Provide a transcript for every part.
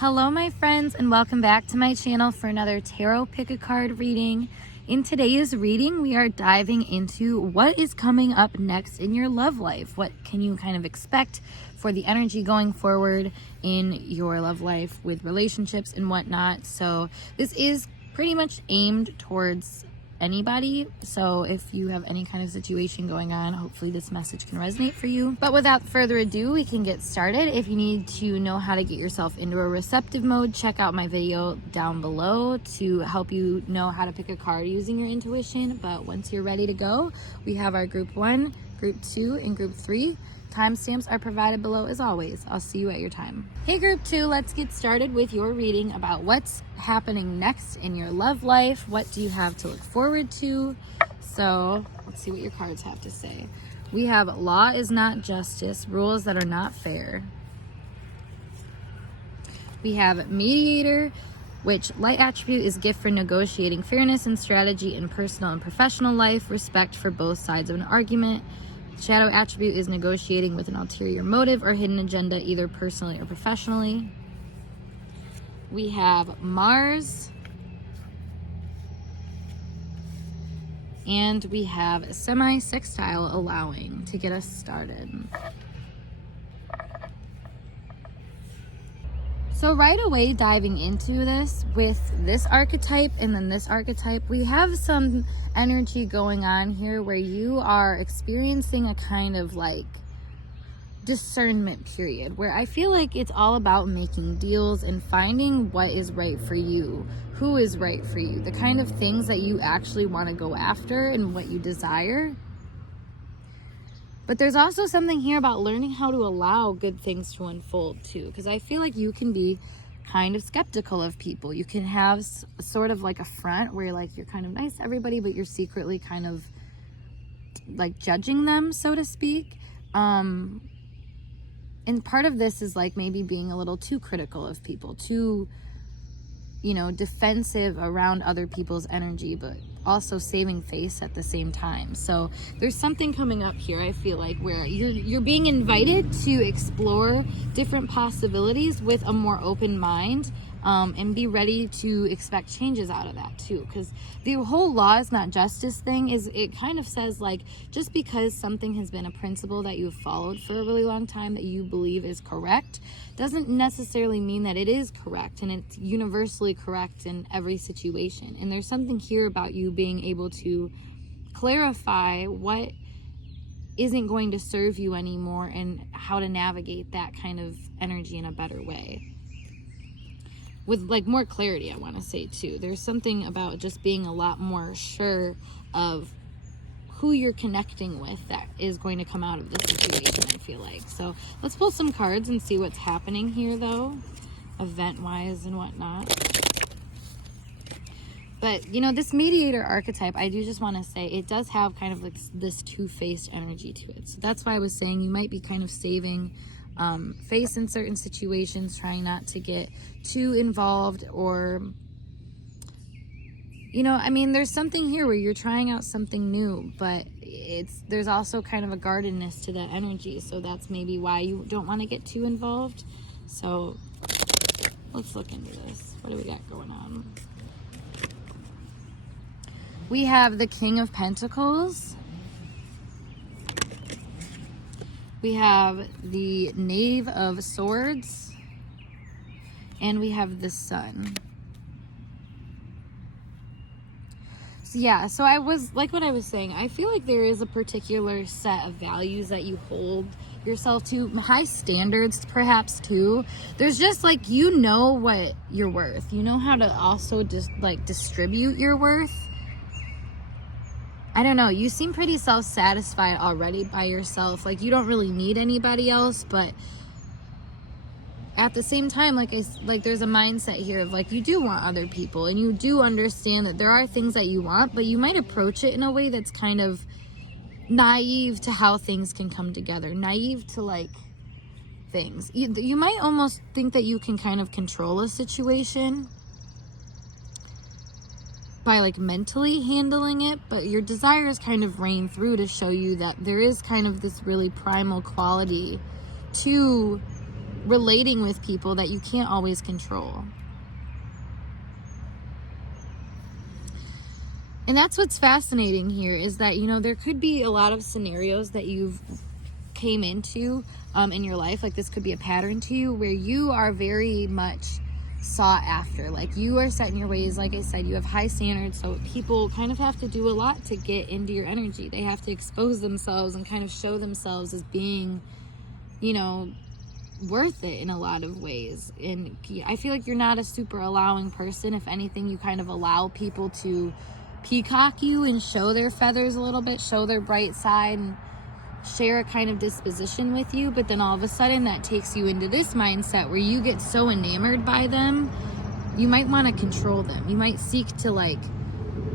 Hello my friends, and welcome back to my channel for another tarot pick a card reading. In today's reading, we are diving into what is coming up next in your love life. What can you kind of expect for the energy going forward in your love life with relationships and whatnot. So this is pretty much aimed towards anybody, so if you have any kind of situation going on, hopefully this message can resonate for you. But without further ado, we can get started. If you need to know how to get yourself into a receptive mode, check out my video down below to help you know how to pick a card using your intuition. But once you're ready to go, we have our group 1, group 2, and group 3. Timestamps are provided below as always. I'll see you at your time. Hey group 2, let's get started with your reading about what's happening next in your love life. What do you have to look forward to? So let's see what your cards have to say. We have law is not justice, rules that are not fair. We have mediator, which light attribute is gift for negotiating fairness and strategy in personal and professional life, respect for both sides of an argument. Shadow attribute is negotiating with an ulterior motive or hidden agenda, either personally or professionally. We have Mars. And we have semi-sextile allowing to get us started. So right away, diving into this with this archetype and then this archetype, we have some energy going on here where you are experiencing a kind of like discernment period where I feel like it's all about making deals and finding what is right for you, who is right for you, the kind of things that you actually want to go after and what you desire. But there's also something here about learning how to allow good things to unfold too, because I feel like you can be kind of skeptical of people. You can have sort of like a front where you're kind of nice to everybody, but you're secretly kind of like judging them, so to speak. And part of this is like maybe being a little too critical of people, too, defensive around other people's energy, but also saving face at the same time. So there's something coming up here, I feel like, where you're being invited to explore different possibilities with a more open mind, and be ready to expect changes out of that too, because the whole law is not justice thing it kind of says like, just because something has been a principle that you've followed for a really long time that you believe is correct doesn't necessarily mean that it is correct and it's universally correct in every situation. And there's something here about you being able to clarify what isn't going to serve you anymore and how to navigate that kind of energy in a better way. With like more clarity, I want to say too. There's something about just being a lot more sure of who you're connecting with that is going to come out of this situation, I feel like. So let's pull some cards and see what's happening here though, event-wise and whatnot. But this mediator archetype, I do just want to say it does have kind of like this two-faced energy to it. So that's why I was saying you might be kind of saving face in certain situations, trying not to get too involved, or there's something here where you're trying out something new, but there's also kind of a guardedness to that energy, so that's maybe why you don't want to get too involved. So let's look into this. What do we got going on? We have the King of Pentacles. We have the Knave of Swords, and we have the Sun. So yeah, so I was, like what I was saying, I feel like there is a particular set of values that you hold yourself to, high standards perhaps too. There's just like, what you're worth. You know how to also just like distribute your worth. I don't know, you seem pretty self-satisfied already by yourself. Like you don't really need anybody else, but at the same time, there's a mindset here of like, you do want other people and you do understand that there are things that you want, but you might approach it in a way that's kind of naive to how things can come together, naive to like things. You might almost think that you can kind of control a situation by like mentally handling it, but your desires kind of reign through to show you that there is kind of this really primal quality to relating with people that you can't always control. And that's what's fascinating here, is that, you know, there could be a lot of scenarios that you've came into in your life. Like, this could be a pattern to you where you are very much sought after. Like, you are set in your ways. Like I said, you have high standards. So people kind of have to do a lot to get into your energy. They have to expose themselves and kind of show themselves as being, you know, worth it in a lot of ways. And I feel like you're not a super allowing person. If anything, you kind of allow people to peacock you and show their feathers a little bit, show their bright side, and share a kind of disposition with you. But then all of a sudden that takes you into this mindset where you get so enamored by them, you might want to control them. You might seek to like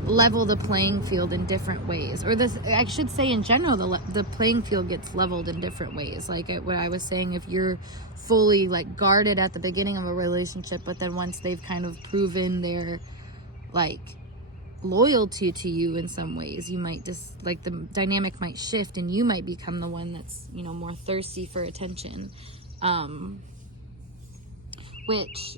level the playing field in different ways, or this, I should say in general, the playing field gets leveled in different ways. Like what I was saying, if you're fully like guarded at the beginning of a relationship, but then once they've kind of proven their like loyalty to you in some ways, you might just like the dynamic might shift and you might become the one that's, you know, more thirsty for attention, which,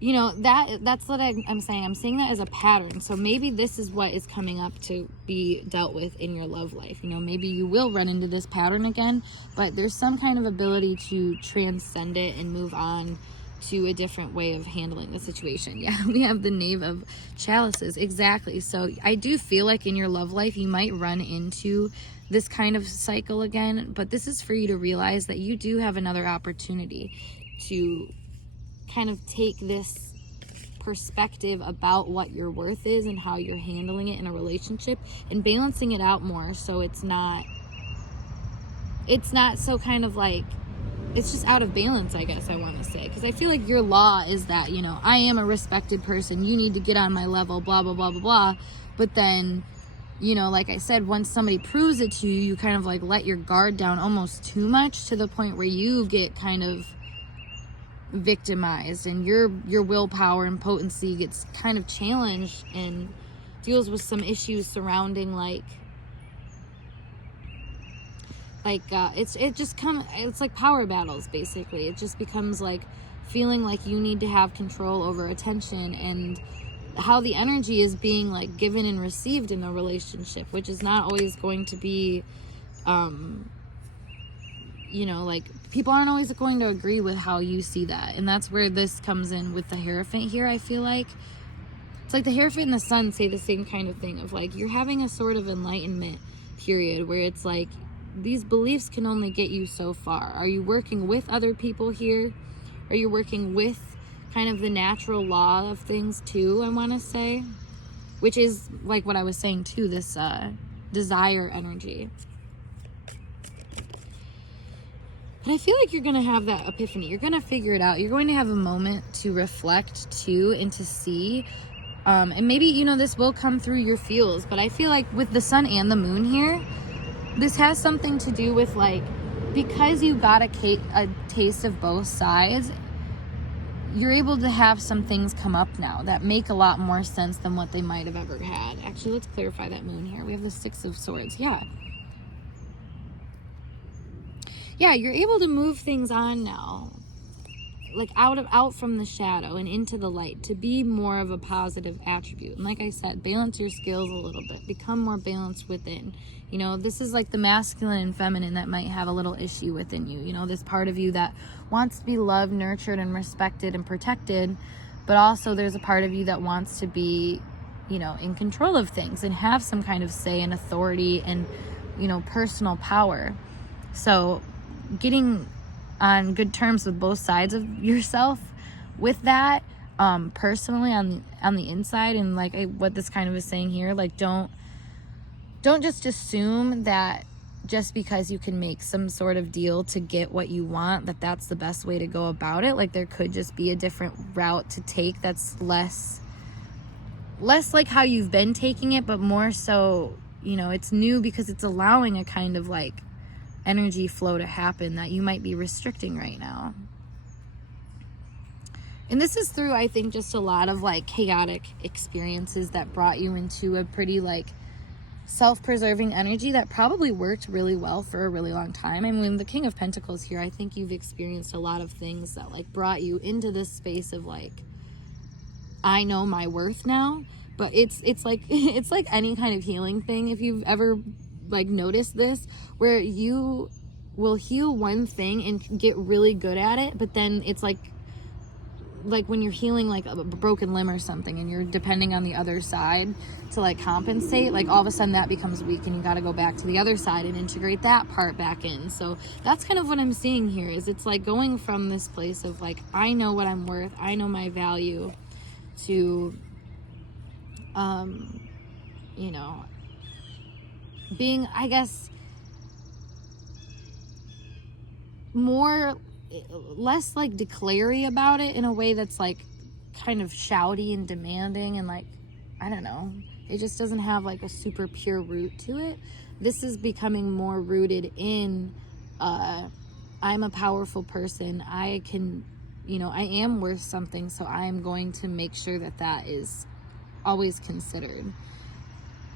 you know, that's what I'm saying. I'm saying that as a pattern. So maybe this is what is coming up to be dealt with in your love life. You know, maybe you will run into this pattern again, but there's some kind of ability to transcend it and move on to a different way of handling the situation. Yeah, we have the Knave of Chalices. Exactly. So I do feel like in your love life, you might run into this kind of cycle again, but this is for you to realize that you do have another opportunity to kind of take this perspective about what your worth is and how you're handling it in a relationship and balancing it out more, so it's not so kind of like it's just out of balance, I guess I want to say. Because I feel like your law is that, you know, I am a respected person, you need to get on my level, blah blah blah blah blah. But then, you know, like I said, once somebody proves it to you, you kind of like let your guard down almost too much, to the point where you get kind of victimized and your willpower and potency gets kind of challenged and deals with some issues surrounding it's like power battles, basically. It just becomes like feeling like you need to have control over attention and how the energy is being like given and received in a relationship, which is not always going to be you know, like people aren't always going to agree with how you see that. And that's where this comes in with the Hierophant here. I feel like it's like the Hierophant and the Sun say the same kind of thing of like, you're having a sort of enlightenment period where it's like these beliefs can only get you so far. Are you working with other people here? Are you working with kind of the natural law of things too, I want to say, which is like what I was saying too, this desire energy. But I feel like you're going to have that epiphany. You're going to figure it out. You're going to have a moment to reflect too and to see. And maybe, you know, this will come through your feels. But I feel like with the Sun and the Moon here, this has something to do with like, because you got a taste of both sides, you're able to have some things come up now that make a lot more sense than what they might have ever had. Actually, let's clarify that Moon here. We have the Six of Swords. Yeah, you're able to move things on now, like out from the shadow and into the light, to be more of a positive attribute. And like I said, balance your skills a little bit, become more balanced within. You know, this is like the masculine and feminine that might have a little issue within you. You know, this part of you that wants to be loved, nurtured, and respected and protected, but also there's a part of you that wants to be, you know, in control of things and have some kind of say and authority and, you know, personal power. So getting on good terms with both sides of yourself with that, personally on the inside, and like what this kind of is saying here, like don't just assume that just because you can make some sort of deal to get what you want, that that's the best way to go about it. Like there could just be a different route to take that's less like how you've been taking it, but more so, you know, it's new because it's allowing a kind of like energy flow to happen that you might be restricting right now. And this is through, I think, just a lot of like chaotic experiences that brought you into a pretty like self-preserving energy that probably worked really well for a really long time. I mean, the King of Pentacles here, I think you've experienced a lot of things that like brought you into this space of like, I know my worth now. But it's like it's like any kind of healing thing, if you've ever like noticed this, where you will heal one thing and get really good at it, but then it's like when you're healing like a broken limb or something and you're depending on the other side to like compensate, like all of a sudden that becomes weak and you got to go back to the other side and integrate that part back in. So that's kind of what I'm seeing here, is it's like going from this place of like, I know what I'm worth, I know my value, to you know, being, I guess, less like declare-y about it in a way that's like kind of shouty and demanding and like, I don't know, it just doesn't have like a super pure root to it. This is becoming more rooted in, I'm a powerful person, I can, you know, I am worth something, so I am going to make sure that that is always considered,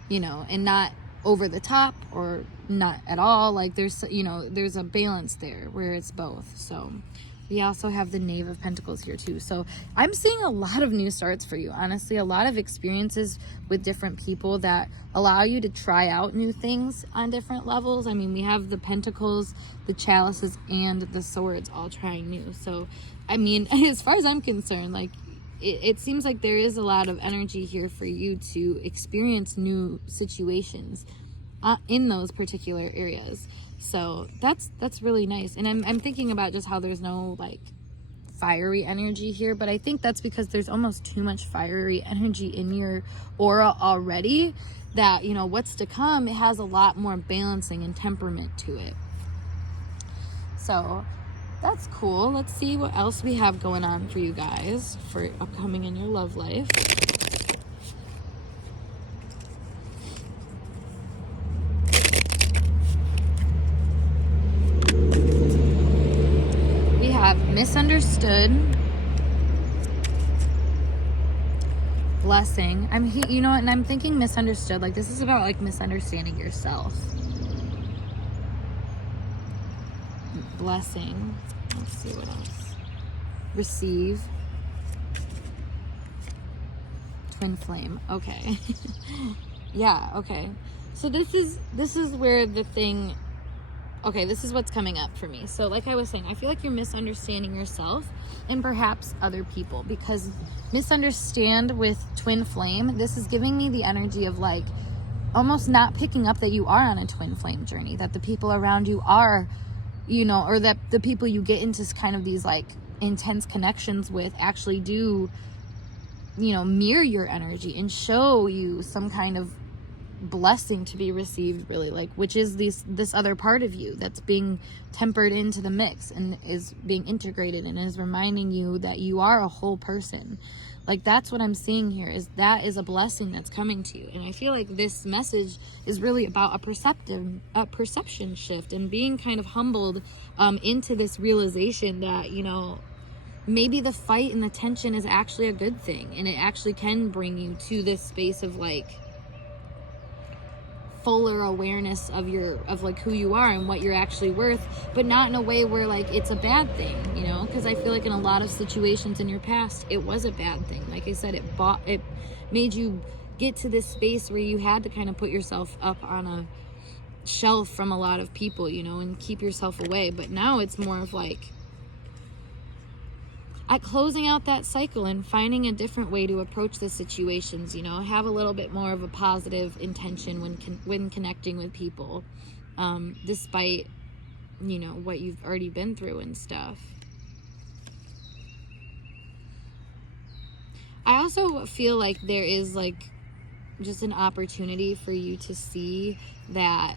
you know, and not over the top or not at all. Like there's, you know, there's a balance there where it's both. So we also have the Knave of Pentacles here too. So I'm seeing a lot of new starts for you, honestly, a lot of experiences with different people that allow you to try out new things on different levels. I mean, we have the Pentacles, the Chalices, and the Swords all trying new. So I mean, as far as I'm concerned, like it seems like there is a lot of energy here for you to experience new situations in those particular areas. So that's really nice. And I'm thinking about just how there's no like fiery energy here, but I think that's because there's almost too much fiery energy in your aura already, that, you know, what's to come, it has a lot more balancing and temperament to it. So that's cool. Let's see what else we have going on for you guys for upcoming in your love life. We have misunderstood, blessing. You know, and I'm thinking misunderstood. Like this is about like misunderstanding yourself. Blessing. Let's see what else. Receive. Twin flame. Okay. Yeah, okay. So this is where the thing, okay, this is what's coming up for me. So like I was saying, I feel like you're misunderstanding yourself and perhaps other people, because misunderstand with twin flame, this is giving me the energy of like almost not picking up that you are on a twin flame journey, that the people around you are, you know, or that the people you get into kind of these like intense connections with actually do, you know, mirror your energy and show you some kind of blessing to be received, really, like, which is this other part of you that's being tempered into the mix and is being integrated and is reminding you that you are a whole person. Like that's what I'm seeing here, is that is a blessing that's coming to you. And I feel like this message is really about a perception shift and being kind of humbled into this realization that, you know, maybe the fight and the tension is actually a good thing, and it actually can bring you to this space of like fuller awareness of like who you are and what you're actually worth, but not in a way where like it's a bad thing, you know, because I feel like in a lot of situations in your past it was a bad thing. Like I said, it made you get to this space where you had to kind of put yourself up on a shelf from a lot of people, you know, and keep yourself away. But now it's more of like closing out that cycle and finding a different way to approach the situations, you know, have a little bit more of a positive intention when connecting with people, despite, you know, what you've already been through and stuff. I also feel like there is like just an opportunity for you to see that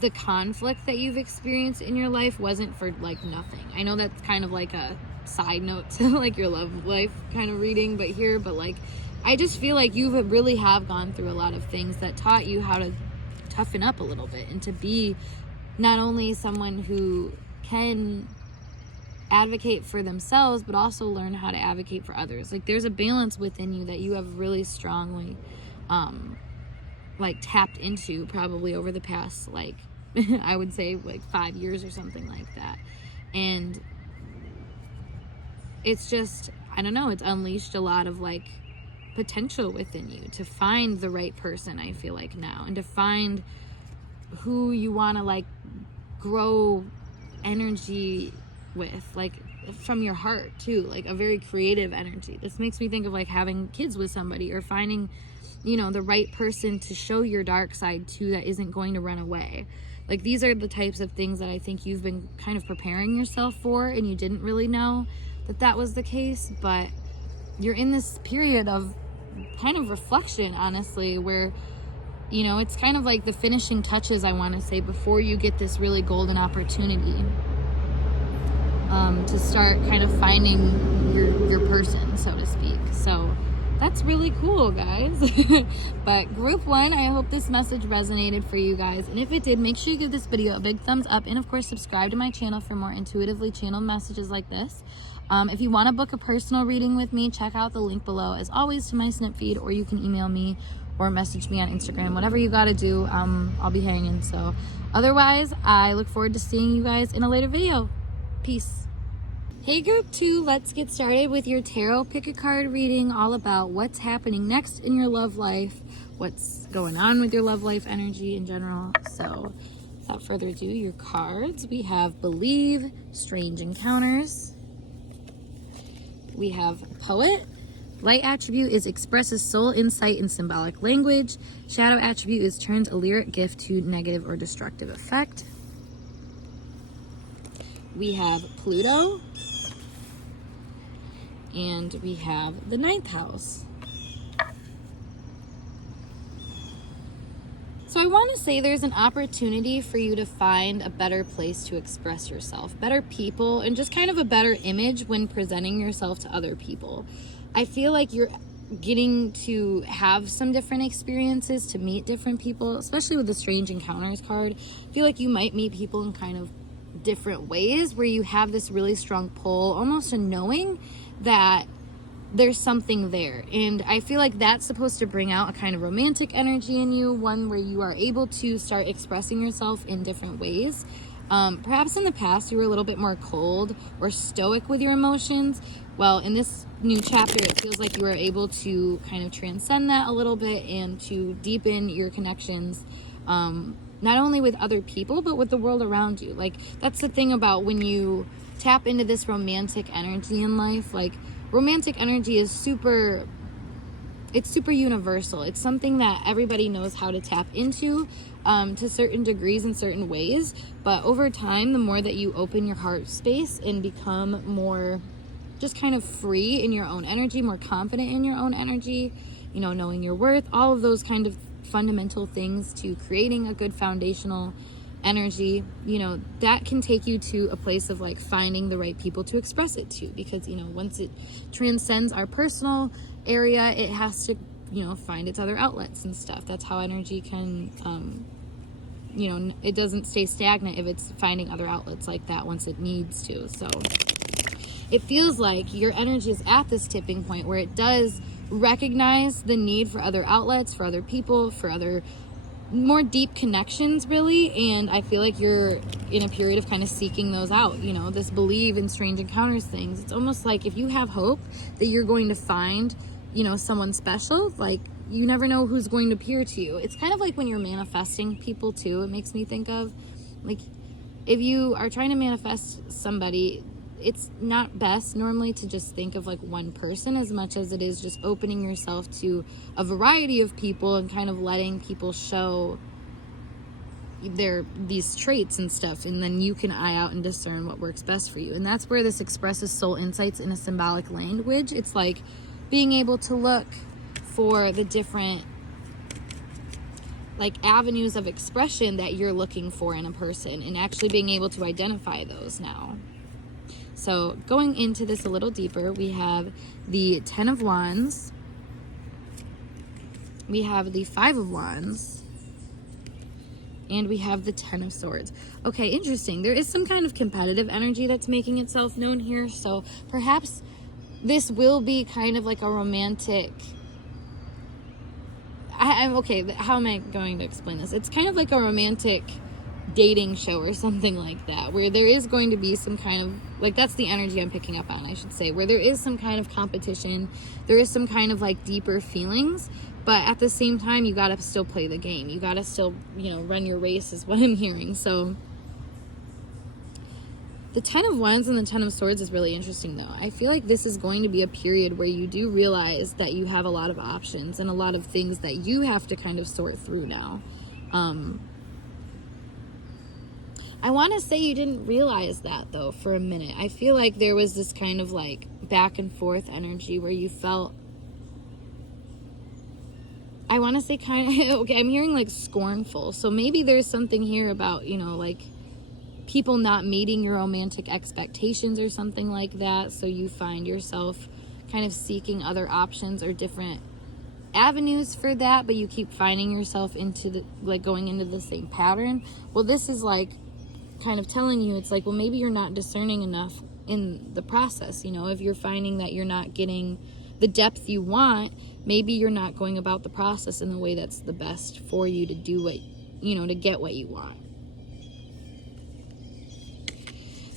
the conflict that you've experienced in your life wasn't for like nothing. I know that's kind of like a side note to like your love life kind of reading, but like I just feel like you really have gone through a lot of things that taught you how to toughen up a little bit and to be not only someone who can advocate for themselves, but also learn how to advocate for others. Like there's a balance within you that you have really strongly like tapped into probably over the past, like, I would say like 5 years or something like that. And it's just, I don't know, it's unleashed a lot of like potential within you to find the right person, I feel like now, and to find who you want to like grow energy with, like from your heart too, like a very creative energy. This makes me think of like having kids with somebody, or finding, you know, the right person to show your dark side to that isn't going to run away. Like these are the types of things that I think you've been kind of preparing yourself for, and you didn't really know that that was the case, but you're in this period of kind of reflection, honestly, where, you know, it's kind of like the finishing touches, I want to say, before you get this really golden opportunity to start kind of finding your person, so to speak. So that's really cool, guys. But group 1, I hope this message resonated for you guys, and if it did, make sure you give this video a big thumbs up, and of course subscribe to my channel for more intuitively channeled messages like this. If you want to book a personal reading with me, check out the link below, as always, to my snip feed, or you can email me or message me on Instagram. Whatever you got to do, I'll be hanging. So otherwise, I look forward to seeing you guys in a later video. Peace. Hey group 2, let's get started with your tarot pick a card reading, all about what's happening next in your love life, what's going on with your love life energy in general. So without further ado, your cards. We have Believe, Strange Encounters. We have Poet. Light attribute is expresses soul insight in symbolic language. Shadow attribute is turns a lyric gift to negative or destructive effect. We have Pluto. And we have the 9th house. So I want to say there's an opportunity for you to find a better place to express yourself, better people, and just kind of a better image when presenting yourself to other people. I feel like you're getting to have some different experiences, to meet different people, especially with the Strange Encounters card. I feel like you might meet people in kind of different ways, where you have this really strong pull, almost a knowing that there's something there. And I feel like that's supposed to bring out a kind of romantic energy in you, one where you are able to start expressing yourself in different ways. Perhaps in the past you were a little bit more cold or stoic with your emotions. Well, in this new chapter, it feels like you are able to kind of transcend that a little bit and to deepen your connections, not only with other people, but with the world around you. Like, that's the thing about when you tap into this romantic energy in life. Like, romantic energy is super universal. It's something that everybody knows how to tap into, to certain degrees in certain ways. But over time, the more that you open your heart space and become more just kind of free in your own energy, more confident in your own energy, you know, knowing your worth, all of those kind of fundamental things to creating a good foundational energy, you know, that can take you to a place of like finding the right people to express it to. Because, you know, once it transcends our personal area, it has to, you know, find its other outlets and stuff. That's how energy can, you know, it doesn't stay stagnant if it's finding other outlets like that once it needs to. So it feels like your energy is at this tipping point where it does recognize the need for other outlets, for other people, for other more deep connections, really. And I feel like you're in a period of kind of seeking those out, you know, this believe in strange encounters things. It's almost like if you have hope that you're going to find, you know, someone special, like, you never know who's going to appear to you. It's kind of like when you're manifesting people too. It makes me think of, like, if you are trying to manifest somebody, it's not best normally to just think of like one person as much as it is just opening yourself to a variety of people and kind of letting people show these traits and stuff, and then you can eye out and discern what works best for you. And that's where this expresses soul insights in a symbolic language. It's like being able to look for the different like avenues of expression that you're looking for in a person, and actually being able to identify those now. So going into this a little deeper, we have the 10 of Wands, we have the 5 of Wands, and we have the 10 of Swords. Okay, interesting. There is some kind of competitive energy that's making itself known here. So perhaps this will be kind of like a romantic, I'm okay. How am I going to explain this? It's kind of like a romantic dating show or something like that, where there is going to be some kind of, like, that's the energy I'm picking up on, I should say, where there is some kind of competition, there is some kind of like deeper feelings, but at the same time, you gotta still play the game. You gotta still, run your race is what I'm hearing. So the 10 of Wands and the 10 of Swords is really interesting, though. I feel like this is going to be a period where you do realize that you have a lot of options and a lot of things that you have to kind of sort through now. I want to say you didn't realize that, though, for a minute. I feel like there was this kind of like back and forth energy where you felt, I want to say kind of, okay, I'm hearing like scornful. So maybe there's something here about, like people not meeting your romantic expectations or something like that. So you find yourself kind of seeking other options or different avenues for that, but you keep finding yourself into going into the same pattern. Well, this is like kind of telling you, it's like, well, maybe you're not discerning enough in the process. If you're finding that you're not getting the depth you want, maybe you're not going about the process in the way that's the best for you to do what, to get what you want.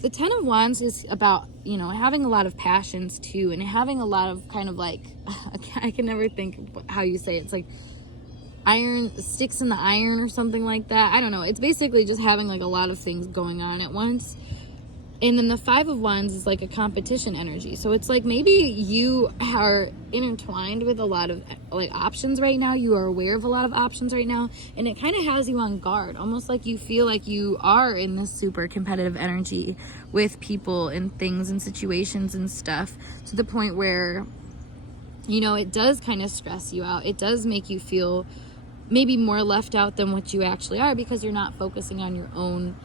The 10 of Wands is about, having a lot of passions too, and having a lot of kind of like, I can never think how you say it. It's like iron, sticks in the iron or something like that. I don't know. It's basically just having like a lot of things going on at once. And then the 5 of Wands is like a competition energy. So it's like maybe you are intertwined with a lot of like options right now. You are aware of a lot of options right now. And it kind of has you on guard. Almost like you feel like you are in this super competitive energy with people and things and situations and stuff, to the point where, it does kind of stress you out. It does make you feel maybe more left out than what you actually are, because you're not focusing on your own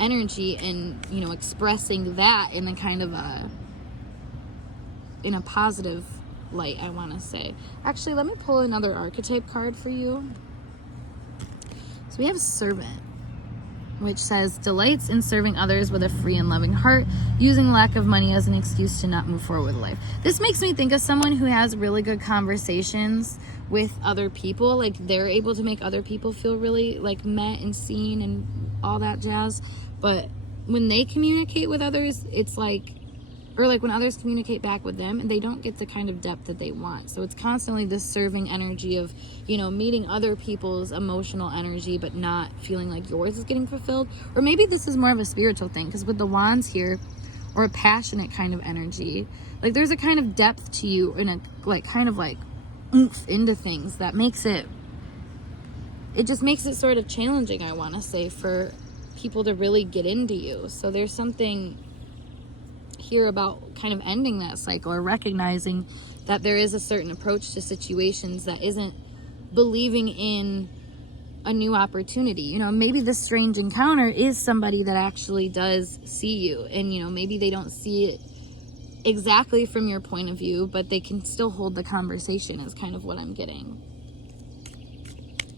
energy and expressing that in a kind of in a positive light, I want to say. Actually, let me pull another archetype card for you. So we have Servant, which says delights in serving others with a free and loving heart, using lack of money as an excuse to not move forward with life. This makes me think of someone who has really good conversations with other people. Like, they're able to make other people feel really like met and seen and all that jazz. But when they communicate with others, it's like, or like when others communicate back with them, and they don't get the kind of depth that they want. So it's constantly this serving energy of, meeting other people's emotional energy, but not feeling like yours is getting fulfilled. Or maybe this is more of a spiritual thing, because with the wands here, or a passionate kind of energy, like there's a kind of depth to you, and a like kind of like oomph into things that makes it just makes it sort of challenging, I want to say, for people to really get into you. So there's something here about kind of ending that cycle, or recognizing that there is a certain approach to situations that isn't believing in a new opportunity. Maybe this strange encounter is somebody that actually does see you, and maybe they don't see it exactly from your point of view, but they can still hold the conversation, is kind of what I'm getting.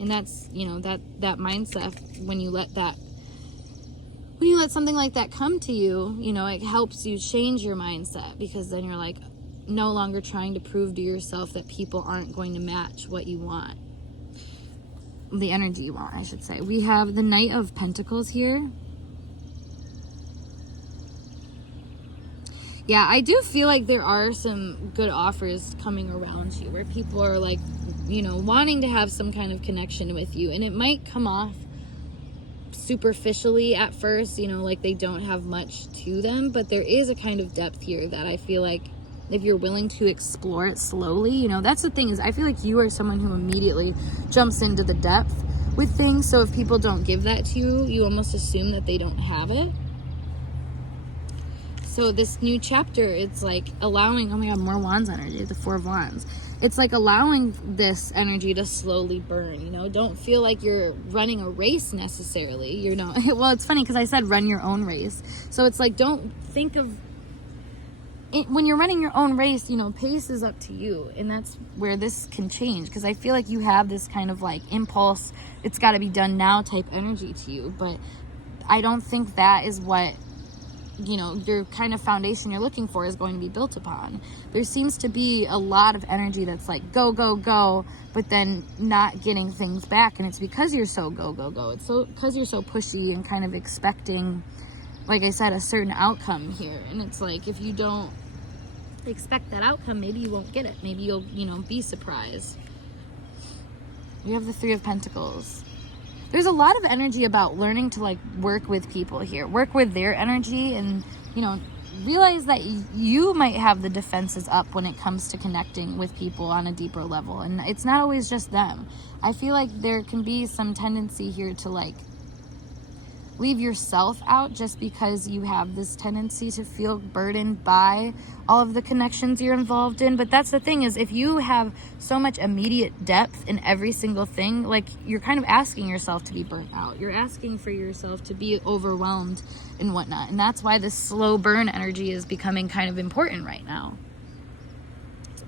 And that's, that mindset, when you let something like that come to you, it helps you change your mindset, because then you're like no longer trying to prove to yourself that people aren't going to match what you want. The energy you want, I should say. We have the Knight of Pentacles here. Yeah, I do feel like there are some good offers coming around you, where people are like, wanting to have some kind of connection with you. And it might come off superficially at first, like they don't have much to them, but there is a kind of depth here that I feel like if you're willing to explore it slowly, that's the thing, is I feel like you are someone who immediately jumps into the depth with things. So if people don't give that to you, you almost assume that they don't have it. So this new chapter, it's like allowing, oh my God, more wands energy, the 4 of Wands. It's like allowing this energy to slowly burn, Don't feel like you're running a race necessarily, Well, it's funny because I said run your own race. So it's like, don't think of it, when you're running your own race, pace is up to you. And that's where this can change, because I feel like you have this kind of like impulse, it's got to be done now type energy to you. But I don't think that is what you know, your kind of foundation you're looking for is going to be built upon. There seems to be a lot of energy that's like go, go, go, but then not getting things back. And it's because you're so go, go, go. It's so because you're so pushy and kind of expecting, like I said, a certain outcome here. And it's like, if you don't expect that outcome, maybe you won't get it. Maybe you'll, you know, be surprised. We have the Three of Pentacles. There's a lot of energy about learning to like work with people here, work with their energy, and, you know, realize that you might have the defenses up when it comes to connecting with people on a deeper level. And it's not always just them. I feel like there can be some tendency here to like leave yourself out just because you have this tendency to feel burdened by all of the connections you're involved in. But that's the thing, is if you have so much immediate depth in every single thing, like, you're kind of asking yourself to be burnt out. You're asking for yourself to be overwhelmed and whatnot. And that's why this slow burn energy is becoming kind of important right now.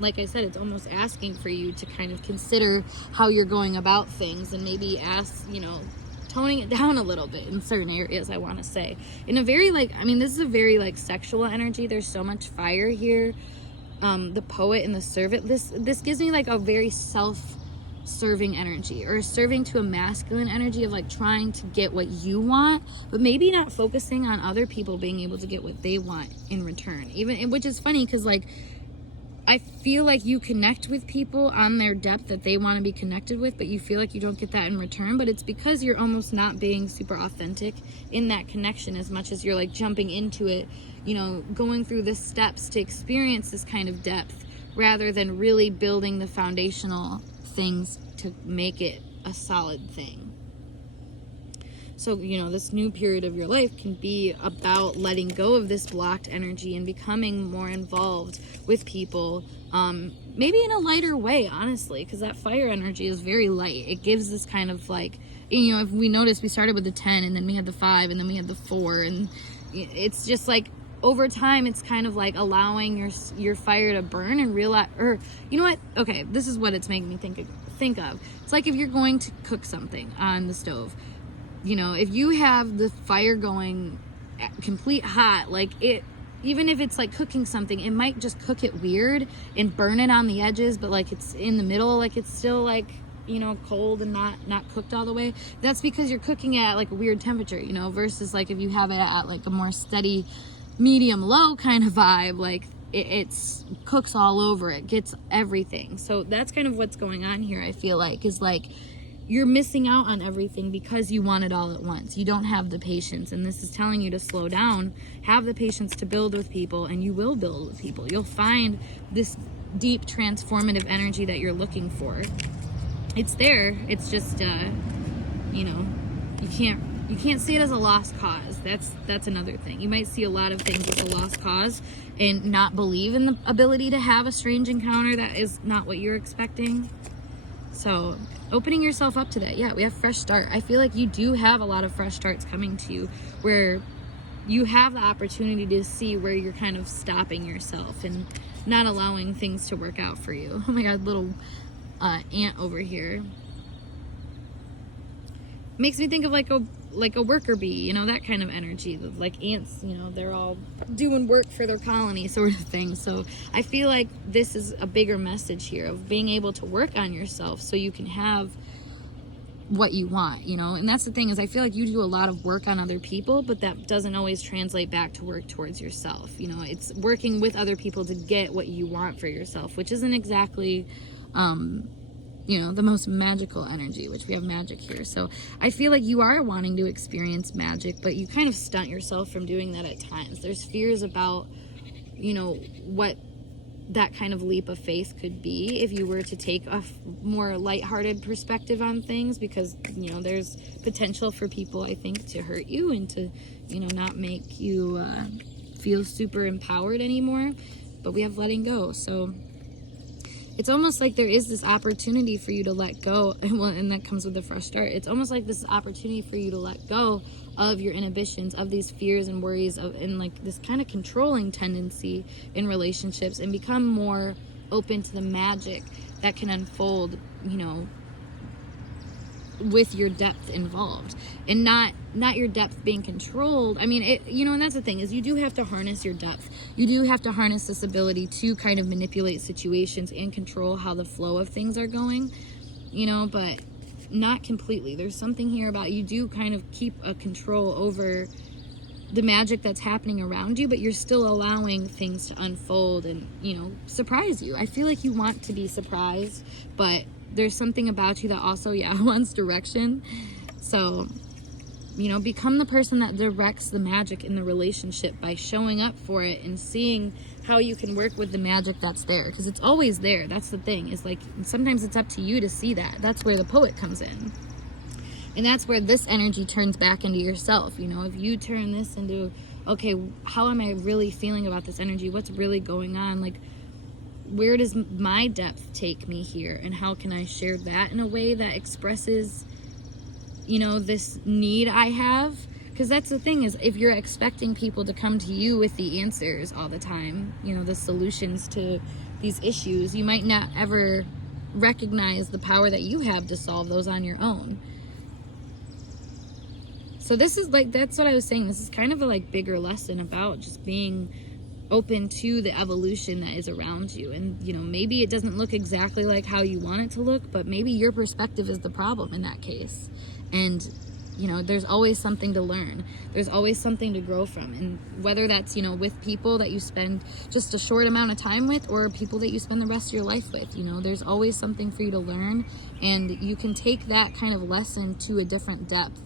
Like I said, it's almost asking for you to kind of consider how you're going about things, and maybe ask, you know, toning it down a little bit in certain areas, I want to say. In a very, like, I mean, this is a very, like, sexual energy. There's so much fire here. The poet and the servant. This gives me, like, a very self-serving energy, or serving to a masculine energy of, like, trying to get what you want, but maybe not focusing on other people being able to get what they want in return. Even, which is funny, because, like, I feel like you connect with people on their depth that they want to be connected with, but you feel like you don't get that in return. But it's because you're almost not being super authentic in that connection, as much as you're like jumping into it, you know, going through the steps to experience this kind of depth, rather than really building the foundational things to make it a solid thing. So, you know, this new period of your life can be about letting go of this blocked energy and becoming more involved with people, maybe in a lighter way, honestly, because that fire energy is very light. It gives this kind of, like, you know, if we notice, we started with the 10, and then we had the 5, and then we had the 4, and it's just like, over time, it's kind of like allowing your fire to burn and realize, or, you know what? Okay, this is what it's making me think of. It's like if you're going to cook something on the stove. You know, if you have the fire going complete hot, like, it, even if it's like cooking something, it might just cook it weird and burn it on the edges, but like it's in the middle, like it's still like, you know, cold and not cooked all the way. That's because you're cooking at like a weird temperature, you know, versus like if you have it at like a more steady medium low kind of vibe, like it's cooks all over, it gets everything. So that's kind of what's going on here, I feel like, is like, you're missing out on everything because you want it all at once. You don't have the patience, and this is telling you to slow down, have the patience to build with people, and you will build with people. You'll find this deep transformative energy that you're looking for. It's there. It's just, you know, you can't see it as a lost cause. That's another thing. You might see a lot of things as a lost cause and not believe in the ability to have a strange encounter that is not what you're expecting. So opening yourself up to that. Yeah, we have fresh start. I feel like you do have a lot of fresh starts coming to you, where you have the opportunity to see where you're kind of stopping yourself and not allowing things to work out for you. Oh my God, little ant over here. Makes me think of like a worker bee, you know, that kind of energy. Like ants, you know, they're all doing work for their colony sort of thing. So I feel like this is a bigger message here of being able to work on yourself so you can have what you want, you know. And that's the thing, is I feel like you do a lot of work on other people, but that doesn't always translate back to work towards yourself. You know, it's working with other people to get what you want for yourself, which isn't exactly you know, the most magical energy, which we have magic here. So I feel like you are wanting to experience magic, but you kind of stunt yourself from doing that at times. There's fears about, you know, what that kind of leap of faith could be if you were to take a more lighthearted perspective on things, because, you know, there's potential for people, I think, to hurt you and to, you know, not make you feel super empowered anymore. But we have letting go. So it's almost like there is this opportunity for you to let go, and that comes with the fresh start. It's almost like this opportunity for you to let go of your inhibitions, of these fears and worries, and like this kind of controlling tendency in relationships, and become more open to the magic that can unfold, you know, with your depth involved, and not your depth being controlled. I mean, and that's the thing, is you do have to harness your depth. You do have to harness this ability to kind of manipulate situations and control how the flow of things are going, but not completely. There's something here about you do kind of keep a control over the magic that's happening around you, but you're still allowing things to unfold and, surprise you. I feel like you want to be surprised, but there's something about you that also, wants direction. So, become the person that directs the magic in the relationship by showing up for it and seeing how you can work with the magic that's there, because it's always there. That's the thing, is like, sometimes it's up to you to see that. That's where the poet comes in. And that's where this energy turns back into yourself. If you turn this into, okay, how am I really feeling about this energy? What's really going on? Like, where does my depth take me here? And how can I share that in a way that expresses, this need I have? Because that's the thing, is if you're expecting people to come to you with the answers all the time, the solutions to these issues, you might not ever recognize the power that you have to solve those on your own. So this is like, that's what I was saying. This is kind of a bigger lesson about just being open to the evolution that is around you. And, maybe it doesn't look exactly like how you want it to look, but maybe your perspective is the problem in that case. And, there's always something to learn. There's always something to grow from. And whether that's, with people that you spend just a short amount of time with, or people that you spend the rest of your life with, there's always something for you to learn. And you can take that kind of lesson to a different depth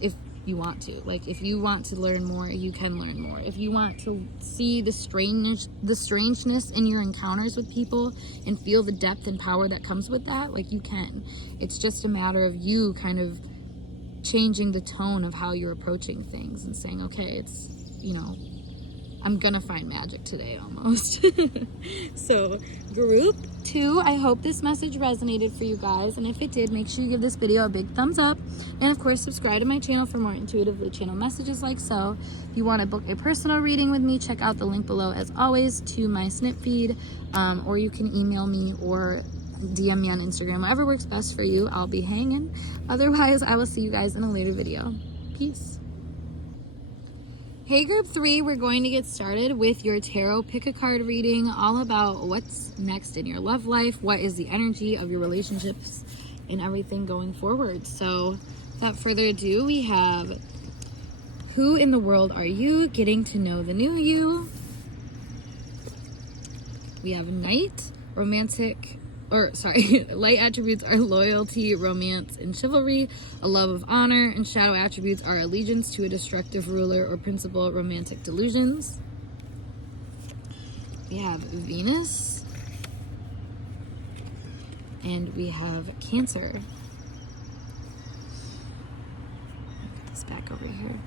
if you want to. Like, if you want to learn more, you can learn more. If you want to see the strangeness in your encounters with people and feel the depth and power that comes with that, you can. It's just a matter of you kind of changing the tone of how you're approaching things and saying, okay, it's, I'm gonna find magic today, almost. So, group 2, I hope this message resonated for you guys, and if it did, make sure you give this video a big thumbs up, and of course subscribe to my channel for more intuitively channeled messages like so. If you want to book a personal reading with me, check out the link below as always to my snip feed, or you can email me or DM me on Instagram, whatever works best for you. I'll be hanging. Otherwise, I will see you guys in a later video. Peace. Hey group 3, we're going to get started with your tarot pick a card reading, all about what's next in your love life, what is the energy of your relationships, and everything going forward. So without further ado, we have, who in the world are you? Getting to know the new you. We have Knight, light attributes are loyalty, romance, and chivalry. A love of honor, and shadow attributes are allegiance to a destructive ruler or principal, romantic delusions. We have Venus, and we have Cancer. Put this back over here.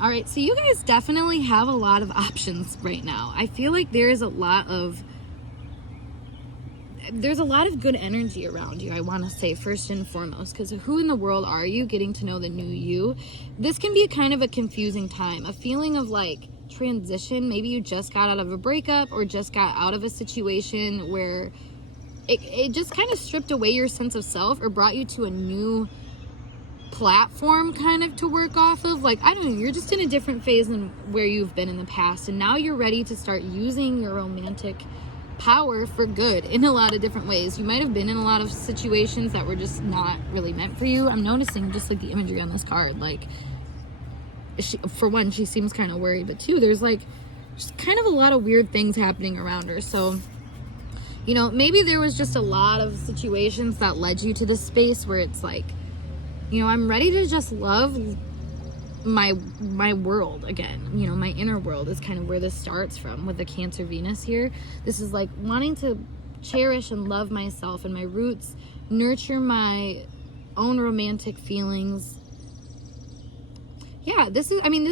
All right, so you guys definitely have a lot of options right now. I feel like there's a lot of good energy around you, I want to say, first and foremost, because who in the world are you? Getting to know the new you. This can be kind of a confusing time, a feeling of transition. Maybe you just got out of a breakup, or just got out of a situation where it just kind of stripped away your sense of self, or brought you to a new platform kind of to work off of. I don't know, you're just in a different phase than where you've been in the past, and now you're ready to start using your romantic power for good in a lot of different ways. You might have been in a lot of situations that were just not really meant for you. I'm noticing just the imagery on this card, for one, she seems kind of worried, but two, there's just kind of a lot of weird things happening around her. So, maybe there was just a lot of situations that led you to this space where it's I'm ready to just love my world again. My inner world is kind of where this starts from with the Cancer Venus here. This is wanting to cherish and love myself and my roots, nurture my own romantic feelings. Yeah, this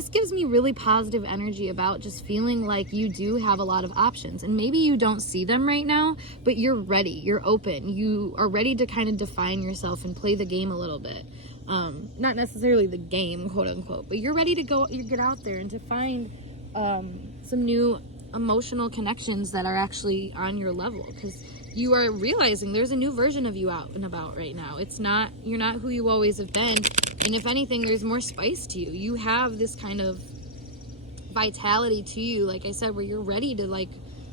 gives me really positive energy about just feeling like you do have a lot of options, and maybe you don't see them right now, but you're ready, you're open, you are ready to kind of define yourself and play the game a little bit. Not necessarily the game, quote unquote, but you're ready to get out there and to find some new emotional connections that are actually on your level, because you are realizing there's a new version of you out and about right now. You're not who you always have been. And if anything, there's more spice to you. You have this kind of vitality to you, like I said, where you're ready to like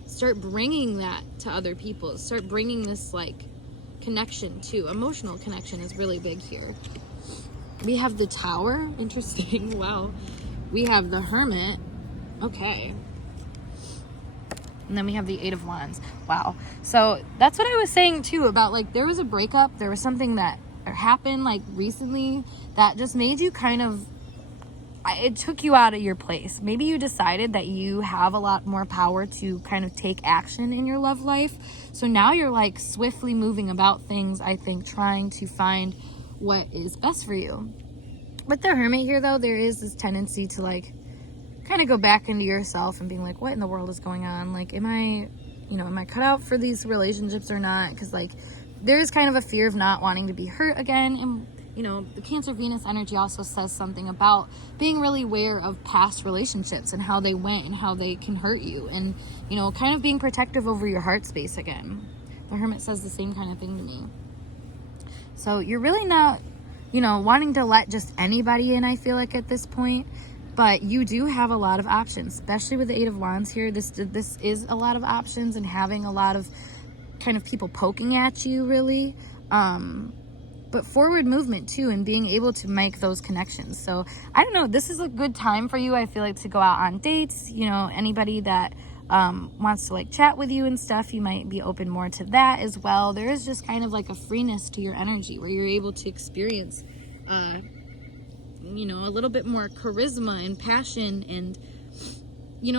start bringing that to other people, start bringing this like connection too. Emotional connection is really big here. We have the Tower. Interesting. Wow. We have the Hermit. Okay. And then we have the Eight of Wands. Wow. So that's what I was saying too about like there was a breakup. There was something that happened like recently that just made you kind of, it took you out of your place. Maybe you decided that you have a lot more power to kind of take action in your love life. So now you're like swiftly moving about things, I think, trying to find what is best for you. With the Hermit here though, there is this tendency to like kind of go back into yourself and being like, what in the world is going on? Like, am I cut out for these relationships or not? Because like there is kind of a fear of not wanting to be hurt again. And the Cancer Venus energy also says something about being really aware of past relationships and how they went and how they can hurt you, and kind of being protective over your heart space again. The Hermit says the same kind of thing to me. So you're really not wanting to let just anybody in, I feel like, at this point. But you do have a lot of options, especially with the Eight of Wands here. This is a lot of options and having a lot of kind of people poking at you, really. But forward movement too, and being able to make those connections. So I don't know, this is a good time for you, I feel like, to go out on dates. Anybody that wants to like chat with you and stuff, you might be open more to that as well. There is just kind of like a freeness to your energy where you're able to experience a little bit more charisma and passion, and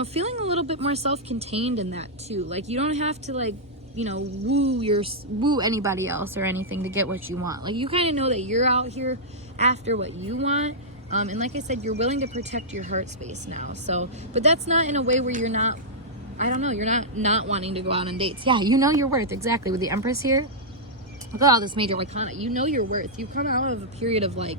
feeling a little bit more self-contained in that too. Like you don't have to like woo anybody else or anything to get what you want. Like you kind of know that you're out here after what you want, and like I said, you're willing to protect your heart space now. So, but that's not in a way where you're not, you're not wanting to go out on dates. Yeah, your worth. Exactly. With the Empress here, look at all this major arcana. Your worth. You come out of a period of like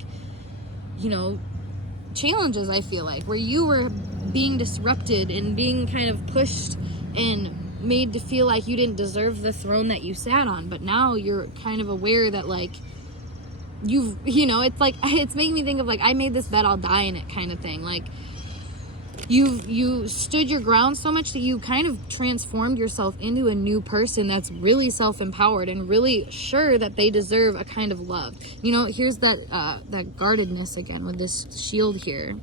challenges, I feel like, where you were being disrupted and being kind of pushed and made to feel like you didn't deserve the throne that you sat on. But now you're kind of aware that like it's like, it's making me think of like, I made this bed, I'll die in it kind of thing. Like you stood your ground so much that you kind of transformed yourself into a new person that's really self-empowered and really sure that they deserve a kind of love. Here's that guardedness again with this shield here.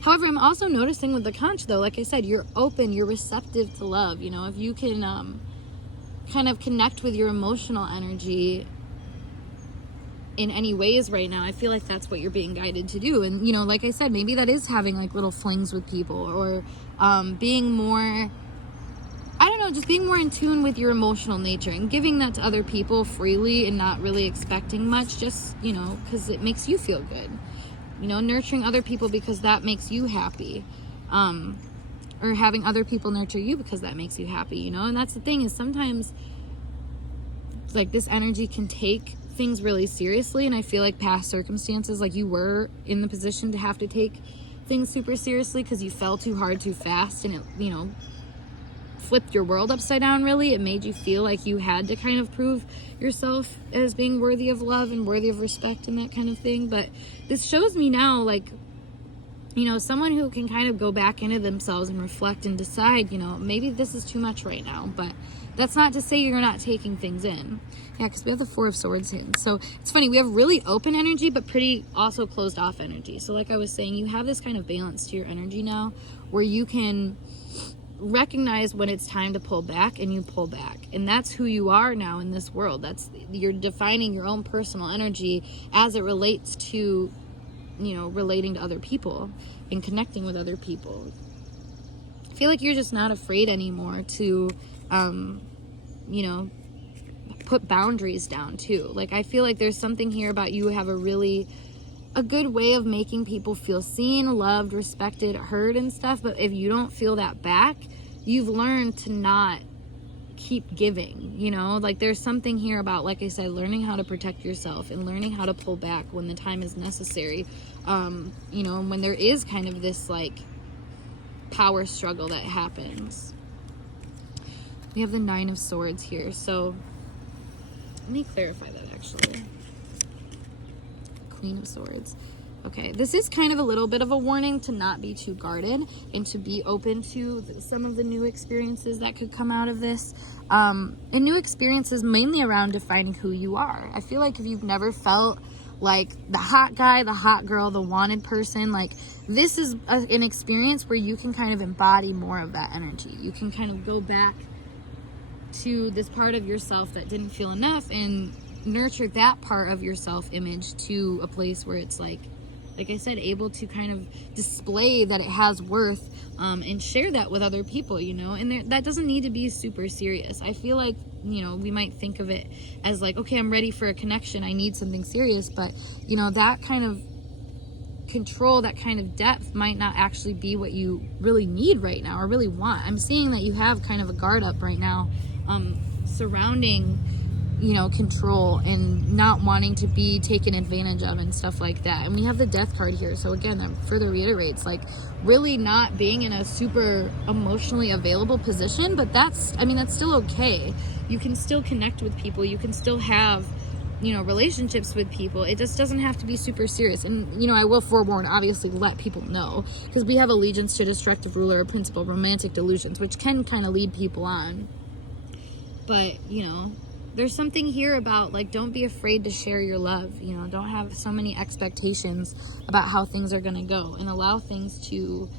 However, I'm also noticing with the conch though, like I said, you're open, you're receptive to love. If you can kind of connect with your emotional energy in any ways right now, I feel like that's what you're being guided to do. And like I said, maybe that is having like little flings with people, or being more, just being more in tune with your emotional nature and giving that to other people freely and not really expecting much, just because it makes you feel good. Nurturing other people because that makes you happy, or having other people nurture you because that makes you happy. And that's the thing, is sometimes like this energy can take things really seriously, and I feel like past circumstances, like you were in the position to have to take things super seriously because you fell too hard too fast, and it flipped your world upside down. Really, it made you feel like you had to kind of prove yourself as being worthy of love and worthy of respect and that kind of thing. But this shows me now, like, someone who can kind of go back into themselves and reflect and decide, maybe this is too much right now. But that's not to say you're not taking things in. Yeah, because we have the Four of Swords in. So it's funny, we have really open energy, but pretty also closed off energy. So like I was saying, you have this kind of balance to your energy now where you can recognize when it's time to pull back, and you pull back. And that's who you are now in this world. You're defining your own personal energy as it relates to, relating to other people and connecting with other people. I feel like you're just not afraid anymore to, put boundaries down too. Like, I feel like there's something here about you have a good way of making people feel seen, loved, respected, heard and stuff. But if you don't feel that back, you've learned to not keep giving, like there's something here about, like I said, learning how to protect yourself and learning how to pull back when the time is necessary. When there is kind of this like power struggle that happens. We have the 9 of Swords here. So let me clarify that actually. Queen of Swords. Okay, this is kind of a little bit of a warning to not be too guarded and to be open to some of the new experiences that could come out of this. And new experiences mainly around defining who you are. I feel like if you've never felt like the hot guy, the hot girl, the wanted person, like this is an experience where you can kind of embody more of that energy. You can kind of go back to this part of yourself that didn't feel enough and nurture that part of your self-image to a place where it's like I said, able to kind of display that it has worth, and share that with other people, you know, and that doesn't need to be super serious. I feel like, you know, we might think of it as like, okay, I'm ready for a connection, I need something serious, but, you know, that kind of control, that kind of depth might not actually be what you really need right now or really want. I'm seeing that you have kind of a guard up right now, surrounding, you know, control and not wanting to be taken advantage of and stuff like that. And we have the Death card here. So again, that further reiterates like really not being in a super emotionally available position, but that's still okay. You can still connect with people. You can still have, you know, relationships with people. It just doesn't have to be super serious. And, you know, I will forewarn, obviously let people know, because we have allegiance to destructive ruler or principle, romantic delusions, which can kind of lead people on. But, you know, there's something here about like, don't be afraid to share your love, you know, don't have so many expectations about how things are going to go, and allow things to, you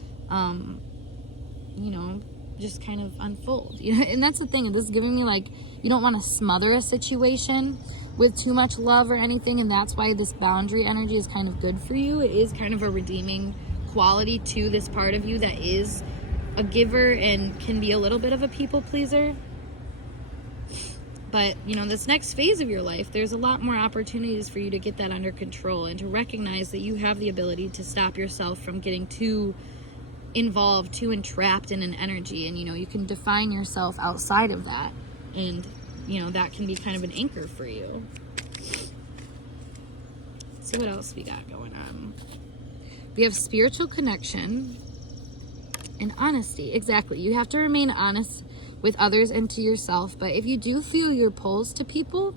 know, just kind of unfold, you know. And that's the thing, this is giving me like, you don't want to smother a situation with too much love or anything, and that's why this boundary energy is kind of good for you. It is kind of a redeeming quality to this part of you that is a giver and can be a little bit of a people pleaser. But, you know, this next phase of your life, there's a lot more opportunities for you to get that under control and to recognize that you have the ability to stop yourself from getting too involved, too entrapped in an energy. And, you know, you can define yourself outside of that. And, you know, that can be kind of an anchor for you. Let's see what else we got going on. We have spiritual connection and honesty. Exactly. You have to remain honest with others and to yourself. But if you do feel your pulls to people,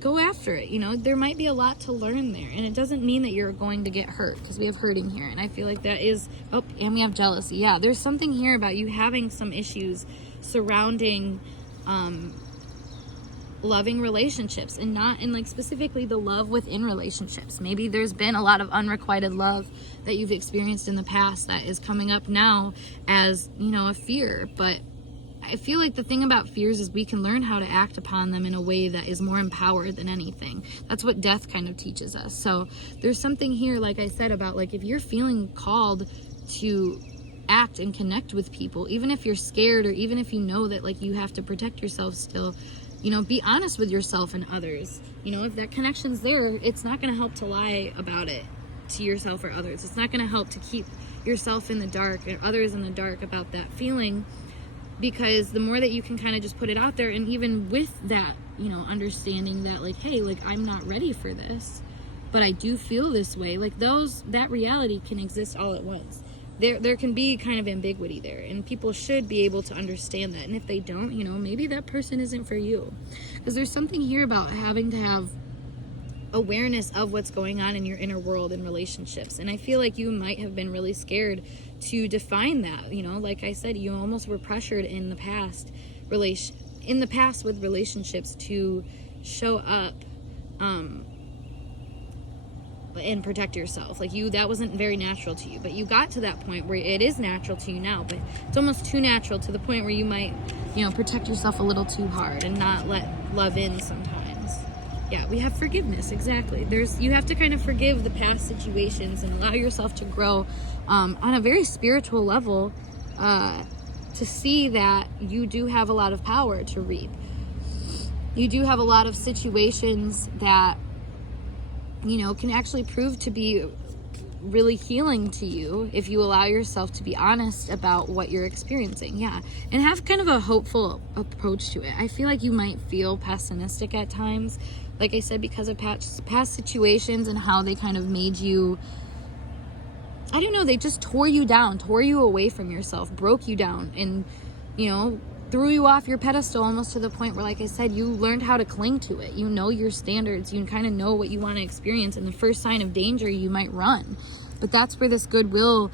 go after it. You know, there might be a lot to learn there, and it doesn't mean that you're going to get hurt, because we have hurting here, and I feel like that is, oh, and we have jealousy. Yeah, there's something here about you having some issues surrounding loving relationships, and not in like specifically the love within relationships. Maybe there's been a lot of unrequited love that you've experienced in the past that is coming up now as, you know, a fear. But I feel like the thing about fears is we can learn how to act upon them in a way that is more empowered than anything. That's what death kind of teaches us. So there's something here, like I said, about like if you're feeling called to act and connect with people, even if you're scared or even if you know that like you have to protect yourself still, you know, be honest with yourself and others. You know, if that connection's there, it's not going to help to lie about it to yourself or others. It's not going to help to keep yourself in the dark or others in the dark about that feeling. Because the more that you can kind of just put it out there, and even with that, you know, understanding that like, hey, like I'm not ready for this, but I do feel this way, like that reality can exist all at once. There can be kind of ambiguity there, and people should be able to understand that. And if they don't, you know, maybe that person isn't for you. Because there's something here about having to have awareness of what's going on in your inner world in relationships. And I feel like you might have been really scared to define that. You know, like I said, you almost were pressured in the past with relationships to show up and protect yourself. Like that wasn't very natural to you, but you got to that point where it is natural to you now, but it's almost too natural to the point where you might, you know, protect yourself a little too hard and not let love in sometimes. Yeah, we have forgiveness. Exactly. You have to kind of forgive the past situations and allow yourself to grow on a very spiritual level, to see that you do have a lot of power to reap. You do have a lot of situations that, you know, can actually prove to be really healing to you if you allow yourself to be honest about what you're experiencing. Yeah, and have kind of a hopeful approach to it. I feel like you might feel pessimistic at times, like I said, because of past situations and how they kind of made you, I don't know, they just tore you down, tore you away from yourself, broke you down, and, you know, threw you off your pedestal almost to the point where, like I said, you learned how to cling to it. You know your standards. You kind of know what you want to experience. And the first sign of danger, you might run. But that's where this goodwill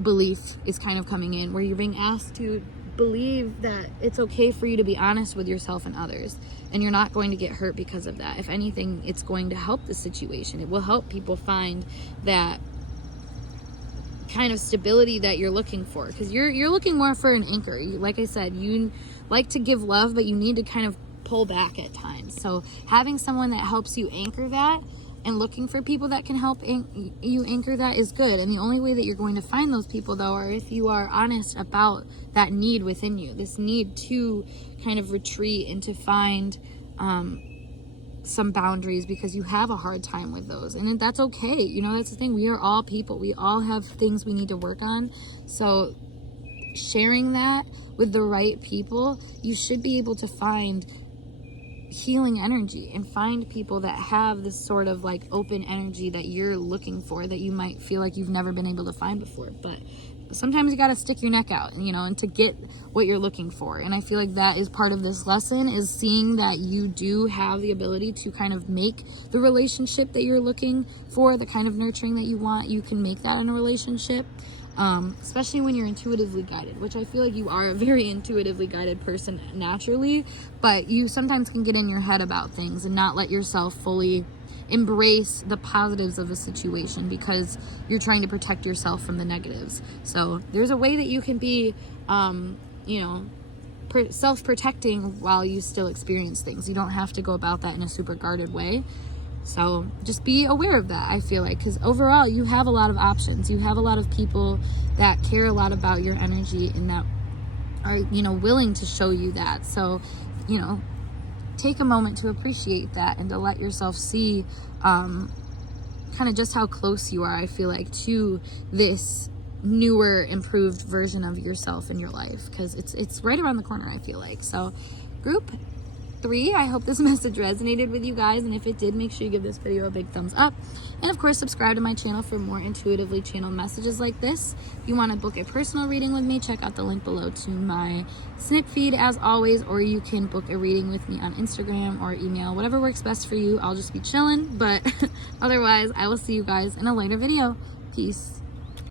belief is kind of coming in, where you're being asked to believe that it's okay for you to be honest with yourself and others. And you're not going to get hurt because of that. If anything, it's going to help the situation. It will help people find that kind of stability that you're looking for, because you're looking more for an anchor. Like I said, you like to give love, but you need to kind of pull back at times. So having someone that helps you anchor that and looking for people that can help you anchor that is good. And the only way that you're going to find those people, though, are if you are honest about that need within you, this need to kind of retreat and to find some boundaries, because you have a hard time with those, and that's okay. You know, that's the thing. We are all people. We all have things we need to work on. So sharing that with the right people, you should be able to find healing energy and find people that have this sort of like open energy that you're looking for, that you might feel like you've never been able to find before. But sometimes you got to stick your neck out, you know, and to get what you're looking for. And I feel like that is part of this lesson, is seeing that you do have the ability to kind of make the relationship that you're looking for, the kind of nurturing that you want. You can make that in a relationship, especially when you're intuitively guided, which I feel like you are a very intuitively guided person naturally, but you sometimes can get in your head about things and not let yourself fully embrace the positives of a situation because you're trying to protect yourself from the negatives. So there's a way that you can be, self-protecting while you still experience things. You don't have to go about that in a super guarded way. So just be aware of that, I feel like, because overall you have a lot of options. You have a lot of people that care a lot about your energy and that are, willing to show you that. So, take a moment to appreciate that and to let yourself see kind of just how close you are, I feel like, to this newer, improved version of yourself in your life, because it's right around the corner, I feel like. So group 3, I hope this message resonated with you guys, and if it did, make sure you give this video a big thumbs up, and of course subscribe to my channel for more intuitively channeled messages like this. If you want to book a personal reading with me, check out the link below to my snip feed as always, or you can book a reading with me on Instagram or email, whatever works best for you. I'll just be chilling, but otherwise I will see you guys in a later video. Peace.